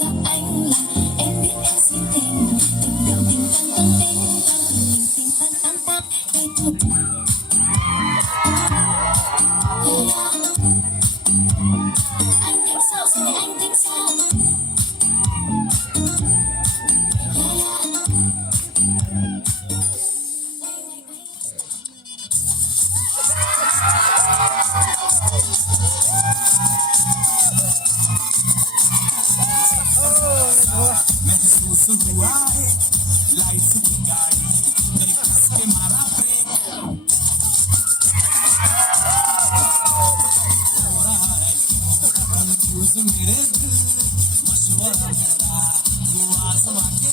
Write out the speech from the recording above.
và anh là em biết em si tình tình đầu tình tăng tăng tình tăng tình tình tăng tăng tăng đi thuộc anh tính sao rồi anh tính sao महसूस हुआ है life की गाड़ी दिल कस के मारा break हो रहा है कंफ्यूज मेरे दिल मशवरा मेरा वो आसमां के